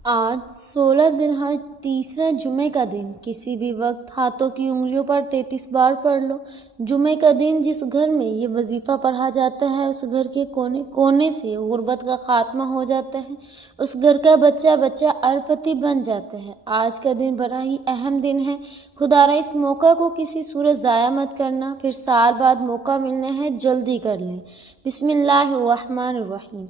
آج 16 ذی الحج تیسرا جمعے کا دن کسی بھی وقت ہاتھوں کی انگلیوں پر 33 بار پڑھ لو۔ جمعے کا دن جس گھر میں یہ وظیفہ پڑھا جاتا ہے اس گھر کے کونے کونے سے غربت کا خاتمہ ہو جاتا ہے، اس گھر کا بچہ بچہ اربپتی بن جاتا ہے۔ آج کا دن بڑا ہی اہم دن ہے، خدارا اس موقع کو کسی صورت ضائع مت کرنا، پھر سال بعد موقع ملنا ہے، جلدی کر لیں۔ بسم اللہ الرحمن الرحیم۔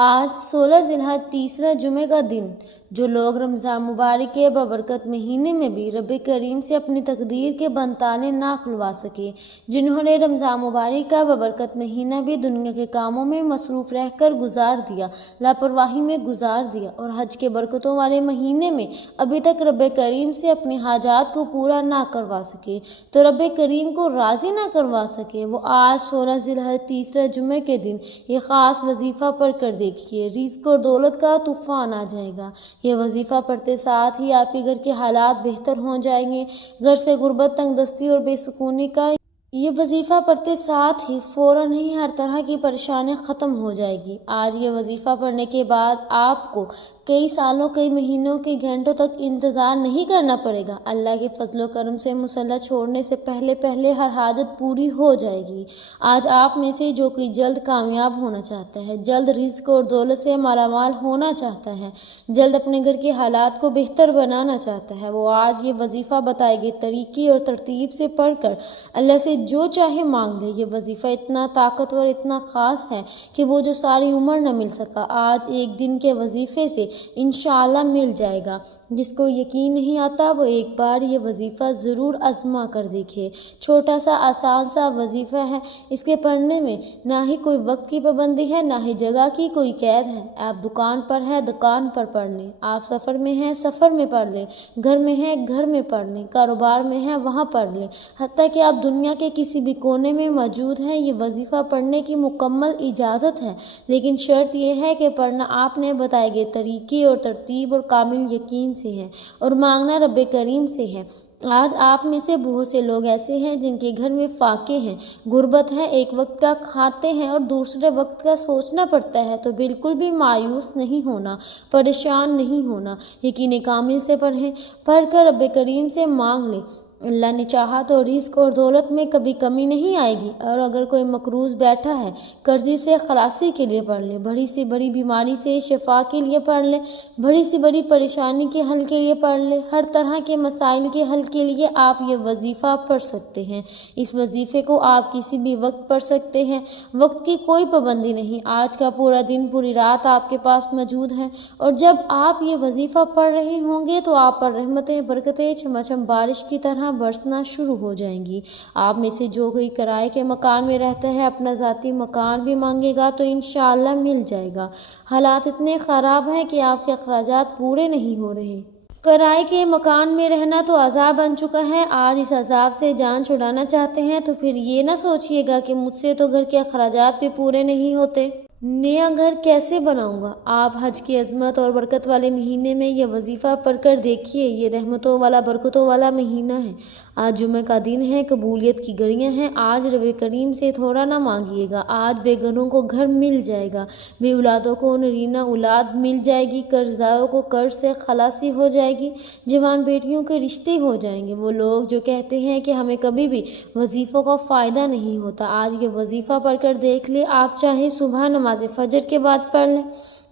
آج 16 ذی الحج تیسرا جمعے کا دن جو لوگ رمضان مبارک کے بابرکت مہینے میں بھی رب کریم سے اپنی تقدیر کے بنتانے نہ کھلوا سکے، جنہوں نے رمضان مبارک کا بابرکت مہینہ بھی دنیا کے کاموں میں مصروف رہ کر گزار دیا، لاپرواہی میں گزار دیا، اور حج کے برکتوں والے مہینے میں ابھی تک رب کریم سے اپنے حاجات کو پورا نہ کروا سکے تو رب کریم کو راضی نہ کروا سکے، وہ آج 16 ذی الحج تیسرا جمعے کے دن یہ خاص وظیفہ پڑھ کر دیکھیے، رزق اور دولت کا طوفان آ جائے گا۔ یہ وظیفہ پڑھتے ساتھ ہی آپ کے گھر کے حالات بہتر ہو جائیں گے، گھر سے غربت، تنگ دستی اور بے سکونی کا یہ وظیفہ پڑھتے ساتھ ہی فوراً ہی ہر طرح کی پریشانی ختم ہو جائے گی۔ آج یہ وظیفہ پڑھنے کے بعد آپ کو کئی سالوں، کئی مہینوں، کئی گھنٹوں تک انتظار نہیں کرنا پڑے گا، اللہ کے فضل و کرم سے مصلی چھوڑنے سے پہلے ہر حاجت پوری ہو جائے گی۔ آج آپ میں سے جو کوئی جلد کامیاب ہونا چاہتا ہے، جلد رزق اور دولت سے مالا مال ہونا چاہتا ہے، جلد اپنے گھر کے حالات کو بہتر بنانا چاہتا ہے، وہ آج یہ وظیفہ بتائے گئے طریقے اور ترتیب سے پڑھ کر اللہ سے جو چاہے مانگ لے۔ یہ وظیفہ اتنا طاقتور، اتنا خاص ہے کہ وہ جو ساری عمر نہ مل سکا، آج ایک دن کے وظیفے سے انشاءاللہ مل جائے گا۔ جس کو یقین نہیں آتا وہ ایک بار یہ وظیفہ ضرور آزما کر دیکھے۔ چھوٹا سا آسان سا وظیفہ ہے، اس کے پڑھنے میں نہ ہی کوئی وقت کی پابندی ہے، نہ ہی جگہ کی کوئی قید ہے۔ آپ دکان پر ہیں، دکان پر پڑھ لیں، آپ سفر میں ہیں، سفر میں پڑھ لیں، گھر میں ہیں، گھر میں پڑھ لیں، کاروبار میں ہیں، وہاں پڑھ لیں، حتیٰ کہ آپ دنیا کے کسی بھی کونے میں موجود ہیں، یہ وظیفہ پڑھنے کی مکمل اجازت ہے، لیکن شرط یہ ہے کہ پڑھنا آپ نے بتائے گئے طریقے اور ترتیب اور کامل یقین سے ہے، اور مانگنا رب کریم سے ہے۔ آج آپ میں سے بہت سے لوگ ایسے ہیں جن کے گھر میں فاقے ہیں، غربت ہے، ایک وقت کا کھاتے ہیں اور دوسرے وقت کا سوچنا پڑتا ہے، تو بالکل بھی مایوس نہیں ہونا، پریشان نہیں ہونا، یقین کامل سے پڑھیں، پڑھ کر رب کریم سے مانگ لیں۔ اللہ نے چاہا تو رزق اور دولت میں کبھی کمی نہیں آئے گی، اور اگر کوئی مقروض بیٹھا ہے، قرضی سے خلاصی کے لیے پڑھ لے، بڑی سے بڑی بیماری سے شفا کے لیے پڑھ لے، بڑی سے بڑی پریشانی کے حل کے لیے پڑھ لے، ہر طرح کے مسائل کے حل کے لیے آپ یہ وظیفہ پڑھ سکتے ہیں۔ اس وظیفے کو آپ کسی بھی وقت پڑھ سکتے ہیں، وقت کی کوئی پابندی نہیں، آج کا پورا دن، پوری رات آپ کے پاس موجود ہے، اور جب آپ یہ وظیفہ پڑھ رہے ہوں گے تو آپ پر رحمتیں، برکتیں چھماچھم بارش کی طرح برسنا شروع ہو جائیں گی۔ آپ میں سے جو کوئی کرائے کے مکان میں رہتا ہے، اپنا ذاتی مکان بھی مانگے گا تو انشاءاللہ مل جائے گا۔ حالات اتنے خراب ہیں کہ آپ کے اخراجات پورے نہیں ہو رہے۔ کرائے کے مکان میں رہنا تو عذاب بن چکا ہے، آج اس عذاب سے جان چھڑانا چاہتے ہیں تو پھر یہ نہ سوچئے گا کہ مجھ سے تو گھر کے اخراجات بھی پورے نہیں ہوتے، نیا گھر کیسے بناؤں گا۔ آپ حج کی عظمت اور برکت والے مہینے میں یہ وظیفہ پڑھ کر دیکھیے، یہ رحمتوں والا، برکتوں والا مہینہ ہے۔ آج جمعہ کا دن ہے، قبولیت کی گھڑیاں ہیں، آج رب کریم سے تھوڑا نہ مانگیے گا، آج بے گھروں کو گھر مل جائے گا، بے اولادوں کو نرینہ اولاد مل جائے گی، قرض داروں کو قرض سے خلاصی ہو جائے گی، جوان بیٹیوں کے رشتے ہو جائیں گے۔ وہ لوگ جو کہتے ہیں کہ ہمیں کبھی بھی وظیفوں کا فائدہ نہیں ہوتا، آج یہ وظیفہ پڑھ کر دیکھ لیں۔ آپ چاہے صبح نماز فجر کے بعد پڑھ لیں،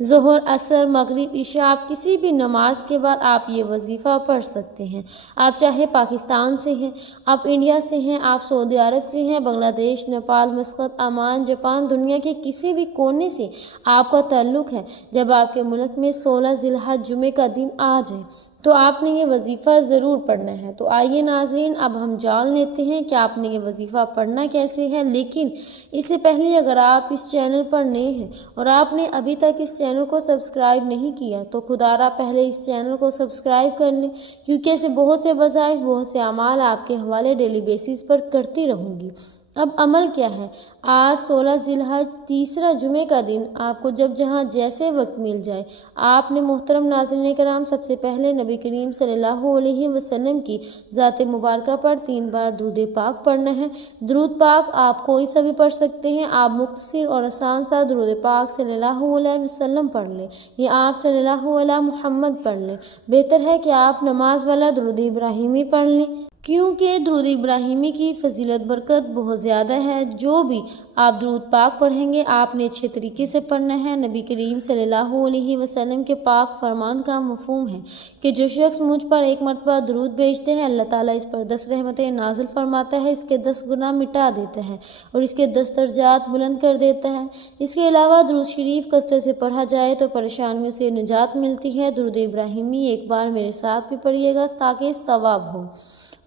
ظہر، عصر، مغرب، عشاء، آپ کسی بھی نماز کے بعد آپ یہ وظیفہ پڑھ سکتے ہیں۔ آپ چاہے پاکستان سے ہیں، آپ انڈیا سے ہیں، آپ سعودی عرب سے ہیں، بنگلہ دیش، نیپال، مسقط، عمان، جاپان، دنیا کے کسی بھی کونے سے آپ کا تعلق ہے، جب آپ کے ملک میں 16 ذی الحج جمعے کا دن آ جائے تو آپ نے یہ وظیفہ ضرور پڑھنا ہے۔ تو آئیے ناظرین، اب ہم جان لیتے ہیں کہ آپ نے یہ وظیفہ پڑھنا کیسے ہے، لیکن اس سے پہلے اگر آپ اس چینل پر نئے ہیں اور آپ نے ابھی تک اس چینل کو سبسکرائب نہیں کیا تو خدارا پہلے اس چینل کو سبسکرائب کر لیں، کیونکہ ایسے بہت سے وظائف، بہت سے اعمال آپ کے حوالے ڈیلی بیسس پر کرتی رہوں گی۔ اب عمل کیا ہے؟ آج 16 ذی الحج تیسرا جمعے کا دن آپ کو جب جہاں جیسے وقت مل جائے آپ نے محترم ناظرین کرام سب سے پہلے نبی کریم صلی اللہ علیہ وسلم کی ذات مبارکہ پر 3 بار درود پاک پڑھنا ہے۔ درود پاک آپ کوئی سا بھی پڑھ سکتے ہیں، آپ مختصر اور آسان سا درود پاک صلی اللہ علیہ وسلم پڑھ لیں یا آپ صلی اللہ علیہ محمد پڑھ لیں۔ بہتر ہے کہ آپ نماز والا درود ابراہیمی پڑھ لیں، کیونکہ درود ابراہیمی کی فضیلت برکت بہت زیادہ ہے۔ جو بھی آپ درود پاک پڑھیں گے آپ نے اچھے طریقے سے پڑھنا ہے۔ نبی کریم صلی اللہ علیہ وسلم کے پاک فرمان کا مفہوم ہے کہ جو شخص مجھ پر 1 مرتبہ درود بھیجتے ہیں اللہ تعالیٰ اس پر 10 رحمتیں نازل فرماتا ہے، اس کے 10 گناہ مٹا دیتا ہے اور اس کے 10 درجات بلند کر دیتا ہے۔ اس کے علاوہ درود شریف کثرت سے پڑھا جائے تو پریشانیوں سے نجات ملتی ہے۔ درود ابراہیمی ایک بار میرے ساتھ بھی پڑھیے گا تاکہ ثواب ہو۔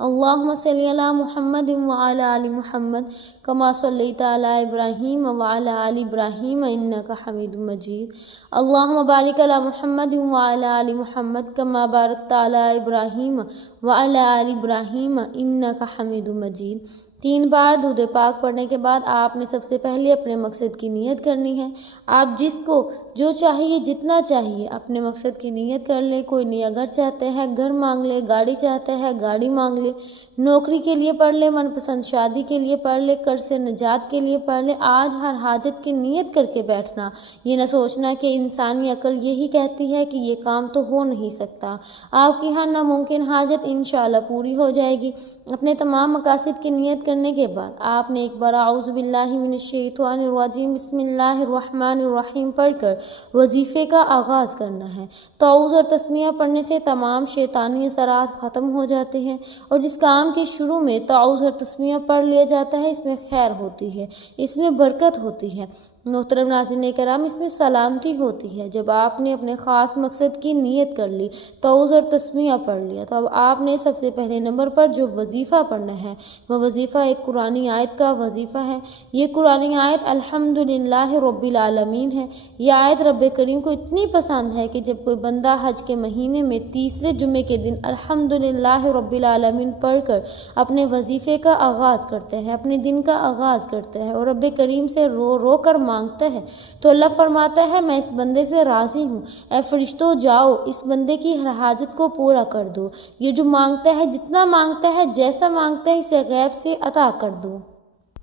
اللہم صلی علی محمد وعلی آل محمد کما صلیت علی ابراہیم وعلی آل ابراہیم انک حمید مجید۔ اللہم بارک علی محمد وعلی آل محمد کما بارکت علی ابراہیم وعلی آل ابراہیم انک حمید مجید۔ 3 بار درود پاک پڑھنے کے بعد آپ نے سب سے پہلے اپنے مقصد کی نیت کرنی ہے۔ آپ جس کو جو چاہیے جتنا چاہیے اپنے مقصد کی نیت کر لیں۔ کوئی نیا گھر چاہتے ہیں گھر مانگ لے، گاڑی چاہتے ہیں گاڑی مانگ لے، نوکری کے لیے پڑھ لے، من پسند شادی کے لیے پڑھ لے، قرض سے نجات کے لیے پڑھ لے۔ آج ہر حاجت کی نیت کر کے بیٹھنا، یہ نہ سوچنا کہ انسانی عقل یہی کہتی ہے کہ یہ کام تو ہو نہیں سکتا۔ آپ کی ہر ناممکن حاجت انشاءاللہ پوری ہو جائے گی۔ اپنے تمام مقاصد کی نیت کرنے کے بعد آپ نے ایک بار اعوذ باللہ من الشیطان الرجیم بسم اللہ الرحمن الرحیم پڑھ کر وظیفے کا آغاز کرنا ہے۔ تعوذ اور تسمیہ پڑھنے سے تمام شیطانی اثرات ختم ہو جاتے ہیں، اور جس کام کے شروع میں تعوذ اور تسمیہ پڑھ لیا جاتا ہے اس میں خیر ہوتی ہے، اس میں برکت ہوتی ہے۔ محترم ناظرین کرام، اس میں سلامتی ہوتی ہے۔ جب آپ نے اپنے خاص مقصد کی نیت کر لی، تعوذ اور تسمیہ پڑھ لیا، تو اب آپ نے سب سے پہلے نمبر پر جو وظیفہ پڑھنا ہے وہ وظیفہ ایک قرآنی آیت کا وظیفہ ہے۔ یہ قرآنی آیت الحمدللہ رب العالمین ہے۔ یہ آیت رب کریم کو اتنی پسند ہے کہ جب کوئی بندہ حج کے مہینے میں تیسرے جمعے کے دن الحمدللہ رب العالمین پڑھ کر اپنے وظیفے کا آغاز کرتے ہیں، اپنے دن کا آغاز کرتے ہیں اور رب کریم سے رو رو کر مانگتا ہے تو اللہ فرماتا ہے میں اس بندے سے راضی ہوں، اے فرشتوں جاؤ اس بندے کی ہر حاجت کو پورا کر دو۔ یہ جو مانگتا ہے جتنا مانگتا ہے جیسا مانگتا ہے اسے غیب سے عطا کر دو۔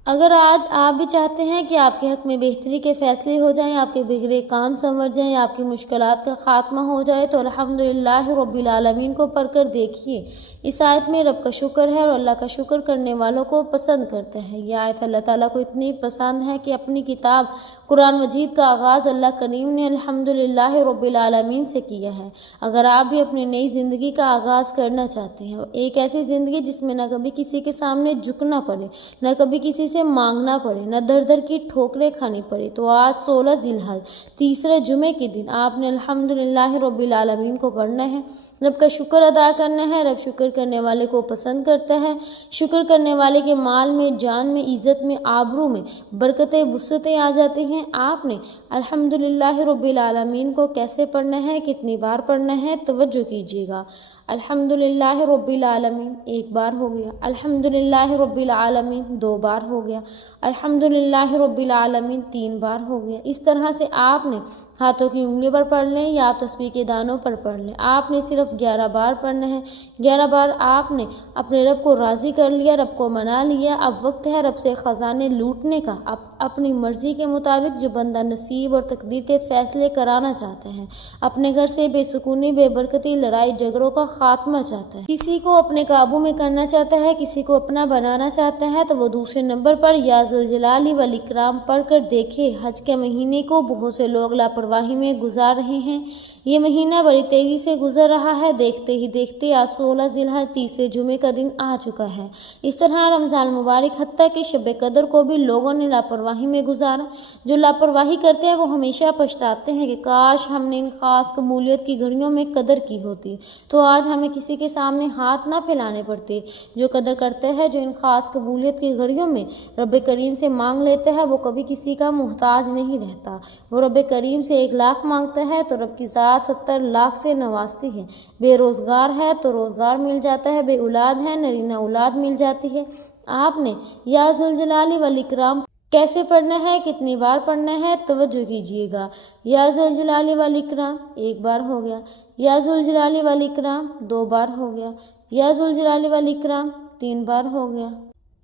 اگر آج آپ بھی چاہتے ہیں کہ آپ کے حق میں بہتری کے فیصلے ہو جائیں، آپ کے بگڑے کام سنور جائیں، آپ کی مشکلات کا خاتمہ ہو جائے تو الحمدللہ رب العالمین کو پڑھ کر دیکھیے۔ اس آیت میں رب کا شکر ہے اور اللہ کا شکر کرنے والوں کو پسند کرتا ہے۔ یہ آیت اللہ تعالیٰ کو اتنی پسند ہے کہ اپنی کتاب قرآن مجید کا آغاز اللہ کریم نے الحمدللہ رب العالمین سے کیا ہے۔ اگر آپ بھی اپنی نئی زندگی کا آغاز کرنا چاہتے ہیں، ایک ایسی زندگی جس میں نہ کبھی کسی کے سامنے جھکنا پڑے، نہ کبھی کسی سے مانگنا پڑے، نہ در در کی ٹھوکریں کھانی پڑے، تو آج 16 ذی الحج تیسرے جمعے کے دن آپ نے الحمدللہ رب العالمین کو پڑھنا ہے، رب کا شکر ادا کرنا ہے۔ رب شکر کرنے والے کو پسند کرتا ہے۔ شکر کرنے والے کے مال میں، جان میں، عزت میں، آبرو میں برکتیں وسعتیں آ جاتی ہیں۔ آپ نے الحمدللہ رب العالمین کو کیسے پڑھنا ہے، کتنی بار پڑھنا ہے، توجہ کیجیے گا۔ الحمدللہ رب العالمین 1 بار ہو گیا، الحمدللہ رب العالمین 2 بار ہو گیا، الحمدللہ رب العالمین 3 بار ہو گیا۔ اس طرح سے آپ نے ہاتھوں کی انگلیوں پر پڑھ لیں یا آپ تسبیح کے دانوں پر پڑھ لیں، آپ نے صرف 11 بار پڑھنا ہے۔ 11 بار آپ نے اپنے رب کو راضی کر لیا، رب کو منا لیا۔ اب وقت ہے رب سے خزانے لوٹنے کا، اپنی مرضی کے مطابق جو بندہ نصیب اور تقدیر کے فیصلے کرانا چاہتا ہے، اپنے گھر سے بے سکونی، بے برکتی، لڑائی جھگڑوں کا خاتمہ چاہتا ہے، کسی کو اپنے قابو میں کرنا چاہتا ہے، کسی کو اپنا بنانا چاہتا ہے، تو وہ دوسرے نمبر پر یا ذوالجلال والاکرام پڑھ کر دیکھے۔ حج کے مہینے کو بہت سے لوگ لاپرواہی میں گزار رہے ہیں، یہ مہینہ بڑی تیزی سے گزر رہا ہے، دیکھتے ہی دیکھتے آج 16 ذی الحج تیسرے جمعے کا دن آ چکا ہے۔ اس طرح رمضان مبارک حتیٰ کہ شب قدر کو بھی لوگوں نے لاپرواہی میں گزارا۔ جو لاپرواہی کرتے ہیں وہ ہمیشہ پچھتاتے ہیں کہ کاش ہم نے ان خاص قبولیت کی گھڑیوں میں قدر کی ہوتی تو آج ہمیں کسی کے سامنے ہاتھ نہ پھیلانے پڑتے۔ جو قدر کرتے ہیں، جو ان خاص قبولیت کی گھڑیوں میں رب کریم سے مانگ لیتے ہیں، وہ کبھی کسی کا محتاج نہیں رہتا۔ وہ رب کریم سے 1 لاکھ مانگتا ہے تو رب کی ذات 70 لاکھ سے نوازتی ہے۔ بے روزگار ہے تو روزگار مل جاتا ہے، بے اولاد ہے نرینہ اولاد مل جاتی ہے۔ آپ نے یا ذوالجلال والاکرام کیسے پڑھنا ہے، کتنی بار پڑھنا ہے، توجہ کیجیے گا۔ یا ذوالجلال والاکرام ایک بار ہو گیا، یا ذوالجلال والاکرام 2 بار ہو گیا، یا ذوالجلال والاکرام 3 بار ہو گیا۔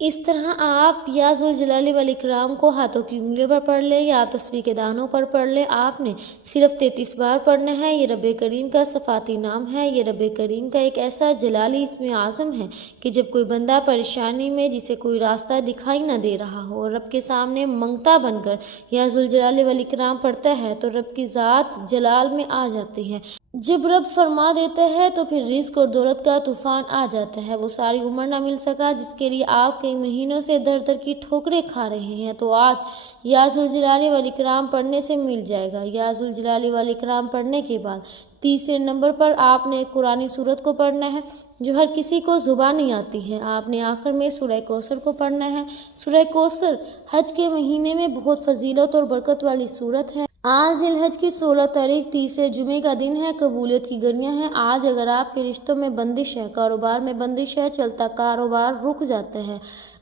اس طرح آپ یا ذوالجلال والاکرام کو ہاتھوں کی انگلیوں پر پڑھ لیں یا آپ تسبیح کے دانوں پر پڑھ لیں۔ آپ نے صرف 33 بار پڑھنا ہے۔ یہ رب کریم کا صفاتی نام ہے۔ یہ رب کریم کا ایک ایسا جلالی اسم اعظم ہے کہ جب کوئی بندہ پریشانی میں، جسے کوئی راستہ دکھائی نہ دے رہا ہو، اور رب کے سامنے منگتا بن کر یا ذوالجلال والاکرام پڑھتا ہے تو رب کی ذات جلال میں آ جاتی ہے۔ جب رب فرما دیتا ہے تو پھر رزق اور دولت کا طوفان آ جاتا ہے۔ وہ ساری عمر نہ مل سکا جس کے لیے آپ کئی مہینوں سے در در کی ٹھوکریں کھا رہے ہیں، تو آج یا ذوالجلال والاکرام پڑھنے سے مل جائے گا۔ یا ذوالجلال والاکرام پڑھنے کے بعد تیسرے نمبر پر آپ نے ایک قرآنی سورت کو پڑھنا ہے جو ہر کسی کو زبان نہیں آتی ہے۔ آپ نے آخر میں سورہ کوثر کو پڑھنا ہے۔ سورہ کوثر حج کے مہینے میں بہت فضیلت اور برکت والی سورت ہے۔ آج ذی الحج کی 16 تاریخ تیسرے جمعے کا دن ہے۔ قبولیت کی گھڑیاں ہیں۔ آج اگر آپ کے رشتوں میں بندش ہے، کاروبار میں بندش ہے، چلتا کاروبار رک جاتا ہے،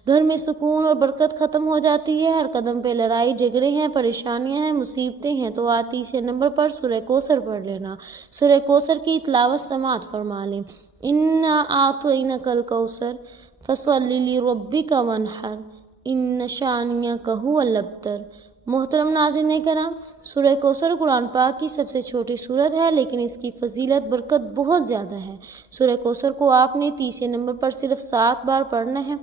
گھر میں سکون اور برکت ختم ہو جاتی ہے، ہر قدم پہ لڑائی جھگڑے ہیں، پریشانیاں ہیں، مصیبتیں ہیں، تو آج تیسرے نمبر پر سورہ کوثر پڑھ لینا۔ سورہ کوثر کی تلاوت سماعت فرما لیں۔ اِنَّا أَعْطَيْنَاكَ الْكَوْثَرَ فَصَلِّ لِرَبِّكَ وَانْحَرْ إِنَّ شَانِئَكَ هُوَ الْأَبْتَرُ۔ محترم ناظرین کرام، سورہ کوثر قرآن پاک کی سب سے چھوٹی سورت ہے، لیکن اس کی فضیلت برکت بہت زیادہ ہے۔ سورہ کوثر کو آپ نے تیسرے نمبر پر صرف 7 بار پڑھنا ہے۔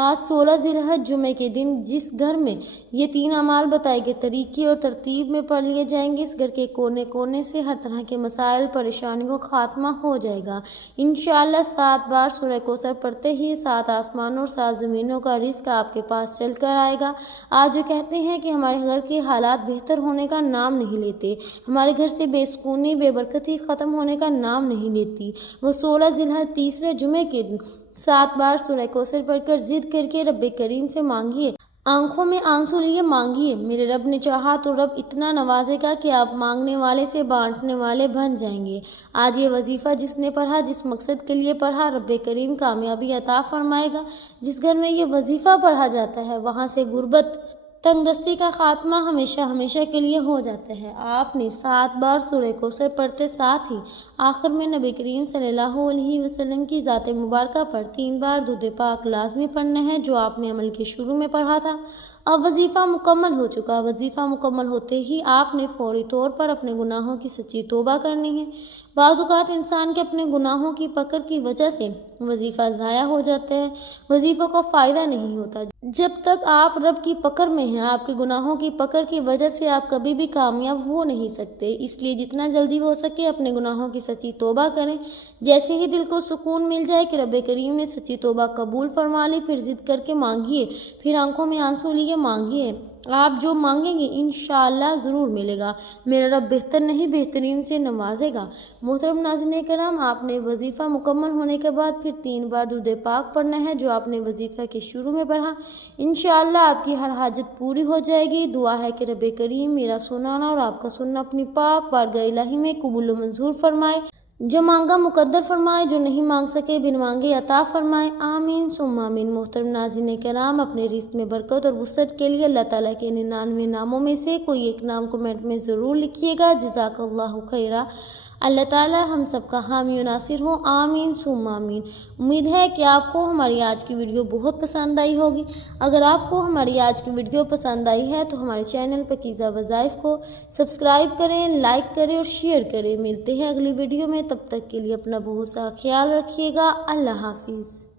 آج 16 ذی الحج جمعے کے دن جس گھر میں یہ 3 اعمال بتائے گئے طریقے اور ترتیب میں پڑھ لیے جائیں گے، اس گھر کے کونے کونے سے ہر طرح کے مسائل پریشانیوں کا خاتمہ ہو جائے گا۔ انشاءاللہ 7 بار سورہ کوثر پڑھتے ہی 7 آسمانوں اور 7 زمینوں کا رزق آپ کے پاس چل کر آئے گا۔ آج جو کہتے ہیں کہ ہمارے گھر کے حالات بہتر ہونے کا نام نہیں لیتے، ہمارے گھر سے بے سکونی بے برکتی ختم ہونے کا نام نہیں لیتی، وہ 16 ذی الحج تیسرے جمعے کے دن 7 بار سورہ کوثر پڑھ کر ضد کر کے رب کریم سے مانگیے، آنکھوں میں آنسو لیے مانگیے۔ میرے رب نے چاہا تو رب اتنا نوازے گا کہ آپ مانگنے والے سے بانٹنے والے بن جائیں گے۔ آج یہ وظیفہ جس نے پڑھا، جس مقصد کے لیے پڑھا، رب کریم کامیابی عطا فرمائے گا۔ جس گھر میں یہ وظیفہ پڑھا جاتا ہے وہاں سے غربت تنگ دستی کا خاتمہ ہمیشہ ہمیشہ کے لیے ہو جاتا ہے۔ آپ نے 7 بار سورہ کوثر پڑھتے ساتھ ہی آخر میں نبی کریم صلی اللہ علیہ وسلم کی ذات مبارکہ پر 3 بار درود پاک لازمی پڑھنا ہے جو آپ نے عمل کے شروع میں پڑھا تھا۔ اب وظیفہ مکمل ہو چکا۔ وظیفہ مکمل ہوتے ہی آپ نے فوری طور پر اپنے گناہوں کی سچی توبہ کرنی ہے۔ بعض اوقات انسان کے اپنے گناہوں کی پکڑ کی وجہ سے وظیفہ ضائع ہو جاتا ہے، وظیفوں کا فائدہ نہیں ہوتا۔ جب تک آپ رب کی پکڑ میں ہیں، آپ کے گناہوں کی پکڑ کی وجہ سے آپ کبھی بھی کامیاب ہو نہیں سکتے۔ اس لیے جتنا جلدی ہو سکے اپنے گناہوں کی سچی توبہ کریں۔ جیسے ہی دل کو سکون مل جائے کہ رب کریم نے سچی توبہ قبول فرما لی، پھر ضد کر کے مانگیے، پھر آنکھوں میں آنسو لیے مانگیے۔ آپ جو مانگیں گے انشاءاللہ ضرور ملے گا۔ میرا رب بہتر نہیں بہترین سے نوازے گا۔ محترم ناظرین کرام، آپ نے وظیفہ مکمل ہونے کے بعد پھر 3 بار درود پاک پڑھنا ہے جو آپ نے وظیفہ کے شروع میں پڑھا۔ انشاءاللہ آپ کی ہر حاجت پوری ہو جائے گی۔ دعا ہے کہ رب کریم میرا سنانا اور آپ کا سننا اپنی پاک بارگاہ الہی میں قبول و منظور فرمائے، جو مانگا مقدر فرمائے، جو نہیں مانگ سکے بن مانگے عطا فرمائے، آمین ثم آمین۔ محترم ناظرین کرام، اپنے رزق میں برکت اور وسعت کے لیے اللہ تعالیٰ کے 99 ناموں میں سے کوئی ایک نام کمنٹ میں ضرور لکھیے گا۔ جزاک اللہ خیرہ۔ اللہ تعالیٰ ہم سب کا حامی و ناصر ہو، آمین ثم آمین۔ امید ہے کہ آپ کو ہماری آج کی ویڈیو بہت پسند آئی ہوگی۔ اگر آپ کو ہماری آج کی ویڈیو پسند آئی ہے تو ہمارے چینل پاکیزہ وظائف کو سبسکرائب کریں، لائک کریں اور شیئر کریں۔ ملتے ہیں اگلی ویڈیو میں، تب تک کے لیے اپنا بہت سا خیال رکھیے گا۔ اللہ حافظ۔